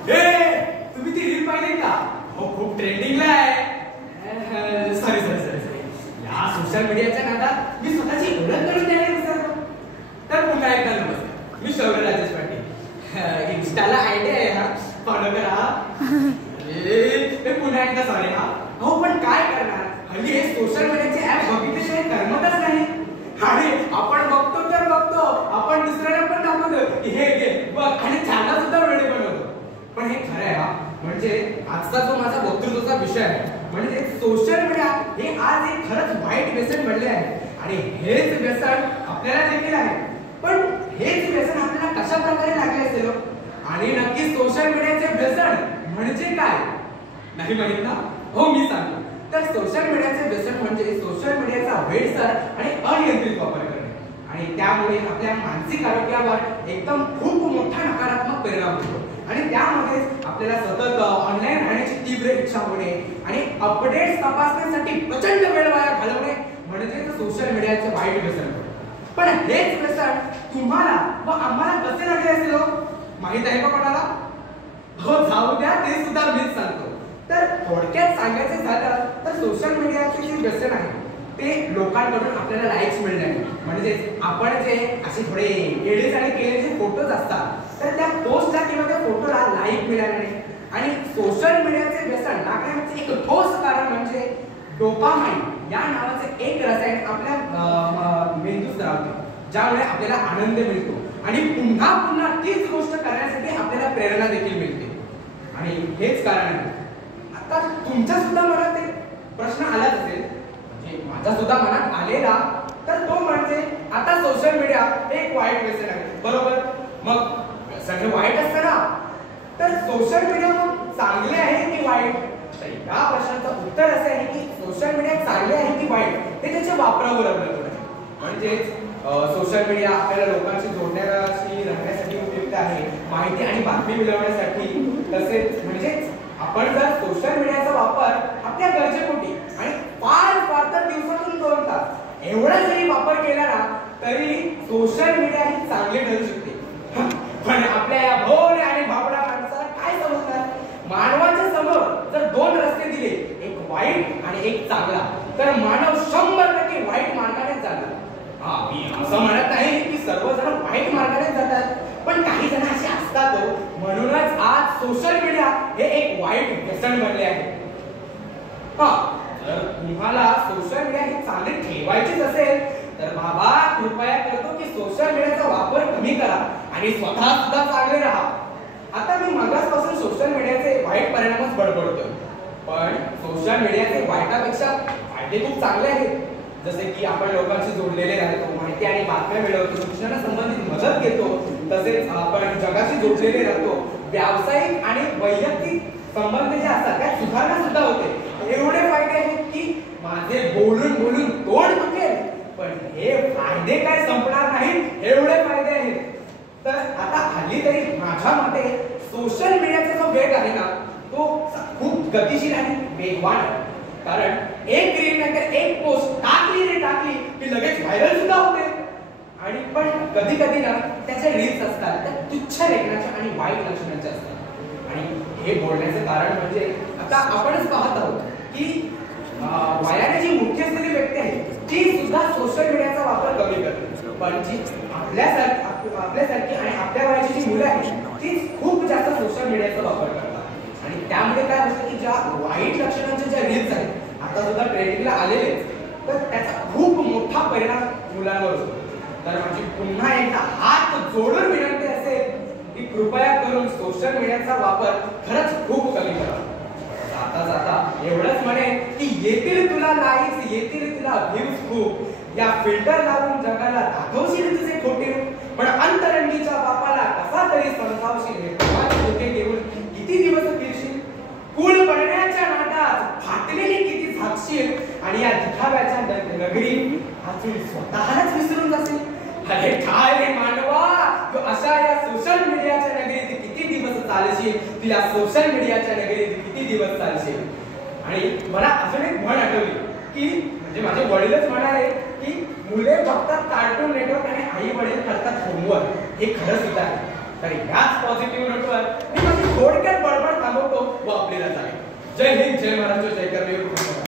हे तुम्ही ती रील पाहिली का? हो खूप ट्रेंडिंगला आहे. सॉरी सॉरी सॉरी सॉरी या सोशल मीडियाच्या नादात मी स्वतःची ओळख करून द्यायला विसरलो. तर पुन्हा एकदा नमस्कार, मी शौर्य राजेश पाटील. इन्स्टाला आयडी आहे हा, फॉलो करा. पुन्हा एकदा सॉरी हा. हो पण काय करणार, हल्ली हे सोशल मीडियाचे ऍप बघितल्याशिवाय करमतच नाही. आणि आपण बघतो तर बघतो, आपण दुसऱ्याला पण दाखवतो की हे घे बघ, आणि छान सुद्धा व्हिडिओ बनवतो. पण हे खरं आहे हा, म्हणजे आजचा जो माझा वक्तृत्वाचा विषय आहे म्हणजे सोशल मीडिया हे आज एक खरंच वाईट व्यसन बनले आहे. आणि हेच व्यसन आपल्याला देखील आहे. पण हेच व्यसन आपल्याला कशा प्रकारे लागले असेल आणि नक्की सोशल मीडियाचे व्यसन म्हणजे काय नाही माहित ना? हो मी सांगतो. तर सोशल मीडियाचे व्यसन म्हणजे सोशल मीडियाचा वेळसर आणि अनियंत्रित वापर करणे आणि त्यामुळे आपल्या मानसिक आरोग्यावर एकदम खूप मोठा नकारात्मक परिणाम होतो. आणि त्यामध्ये आपल्याला सतत ऑनलाईन राहण्याची तीव्र इच्छा होणे आणि अपडेट्स तपासण्यासाठी प्रचंड वेळ वाया घालवणे म्हणजे सोशल मीडियाचे वाईट व्यसन. पण हेच व्यसन तुम्हाला व आम्हाला कसे लागले असेल माहित आहे का कोणाला? हो जाऊ द्या, ते सुद्धा मीच सांगतो. तर थोडक्यात सांगायचं झालं तर सोशल मीडियाचे जे व्यसन आहे ते लोकांकडून आपल्याला लाईक्स मिळणे म्हणजे आपण जे असे थोडे एडिट केलेले फोटोज असतात तर त्या पोस्टला किंवा त्या फोटोला लाईक मिळाले. आणि सोशल मीडियाचे व्यसन लागण्याचे एक ठोस कारण म्हणजे डोपामाइन या नावाचे एक रसायन आपल्या मेंदूत स्रावते ज्यामुळे आपल्याला आनंद मिळतो आणि पुन्हा पुन्हा तीच गोष्ट करण्यासाठी आपल्याला प्रेरणा देखील मिळते. आणि हेच कारण आहे. आता तुमच्या सुद्धा मनात एक प्रश्न आलाच असेल, म्हणजे माझ्या सुद्धा मनात आलेला, तर तो म्हणजे आता सोशल मीडिया एक वाईट व्यसन आहे बरोबर. मग सगळं वाईट असतं ना, तर सोशल मीडिया मग चांगले आहे की वाईट? तर या प्रश्नाचं उत्तर असं आहे की सोशल मीडिया चांगले आहे की वाईट हे त्याच्या वापरावर अवलंबून आहे. म्हणजेच सोशल मीडिया आपल्याला लोकांशी जोडण्याशी राहण्यासाठी उपयुक्त आहे, माहिती आणि बातमी मिळवण्यासाठी. तसेच म्हणजेच आपण जर सोशल मीडियाचा वापर आपल्या गरजेपोटी आणि फार फार तर दिवसातून 2 तास एवढा जरी वापर केला ना तरी सोशल मीडिया ही चांगली ठरू शकते. पण आपल्या या भोळे आणि भाबडा माणसाला काय समजणार? मानवाच्या समोर जर 2 रस्ते दिले, एक वाईट आणि एक चांगला, तर मानव 100% वाईट मार्गाने जाणार. हा मी असं म्हणत नाही की सर्वजण वाईट मार्गाने जातात, पण काही जण असे असतात. म्हणूनच आज सोशल मीडिया हे एक वाईट व्यसन बनले आहे. हा जर तुम्हाला सोशल मीडिया ही चांगली ठेवायचीच असेल तर बाबा कृपया करतो की सोशल मीडियाचा वापर कमी करा आणि स्वतः सुद्धा चांगले राहा. आता मी मागासपासून सोशल मीडियाचे वाईट परिणामच बडबडतोय, पण सोशल मीडियाचे वाईटापेक्षा फायदे खूप चांगले आहेत. जसे की आपण लोकांशी जोडलेले राहतो, माहिती आणि बातम्या मिळवतो, शिक्षणा संबंधित मदत घेतो, तसेच आपण जगाशी जोडलेले राहतो. व्यावसायिक आणि वैयक्तिक संबंध जे असतात त्यात सुधारणा सुद्धा होते. एवढे फायदे आहेत की माझे बोलून बोलून तोंड दुखेल, पण हे फायदे काय संपणार नाही एवढे फायदे आहेत. तर आता हल्ली तरी माझ्या मते सोशल मीडियाचा जो वेग आहे ना तो खूप गतिशील आणि वेगवान आहे. कारण एक रील नाहीतर एक पोस्ट टाकली की लगेच व्हायरल सुद्धा होते. आणि पण कधी कधी ना त्याचे रील्स असतात त्या तुच्छ लेखनाच्या आणि वाईट लक्षणाचे असतात. आणि हे बोलण्याचं कारण म्हणजे आता आपणच पाहत आहोत की वयाने जी मोठी असलेली व्यक्ती आहे ती सुद्धा सोशल मीडियाचा वापर कमी करते, पण जी आपल्यासारखी आणि आपल्या वयाची जी मुलं आहेत ती खूप जास्त सोशल मीडियाचा वापर करतात. आणि त्यामुळे काय होतं की ज्या वाईट लक्षणांच्या ज्या रील्स आहेत आता सुद्धा ट्रेंडिंगला आलेले तर त्याचा खूप मोठा परिणाम मुलांवर होतो. तर माझी पुन्हा एकदा हात जोडून विनंती असेल की कृपया करून सोशल मीडियाचा वापर खरंच खूप कमी करा. जाता जाता एवढंच म्हणेन की येतील तुला लाईक्स, येतील तुला व्ह्यूज खूप, या फिल्टर लावून जगाला दाखवशील तुझे खोटे, पण अंतरंगीच्या बापाला कसा तरी समजावशील. हे खोटे घेऊन किती दिवस फिरशील, कुळ पडण्याच्या नादात फाटलेली किती झाकशील आणि या दिखाव्याच्या नगरी अजून स्वतःलाच विसरून जाशील. अरे काय रे मानवा, तू अशा या सोशल मीडियाच्या नगरीत किती दिवस चालशील, तू या सोशल मीडियाच्या नगरीत किती दिवस चालशील. आणि मला अजून एक म्हण आठवली की म्हणजे माझे वडीलच म्हणाले की मुले बघतात कार्टून नेटवर्क आणि आई वडील करतात होमवर्क. हे खरं सुद्धा आहे. तर याच पॉझिटिव्ह नोटवर मी माझी थोडक्यात व आपल्याला जागे. जय हिंद, जय महाराष्ट्र, जय कर्मवीर.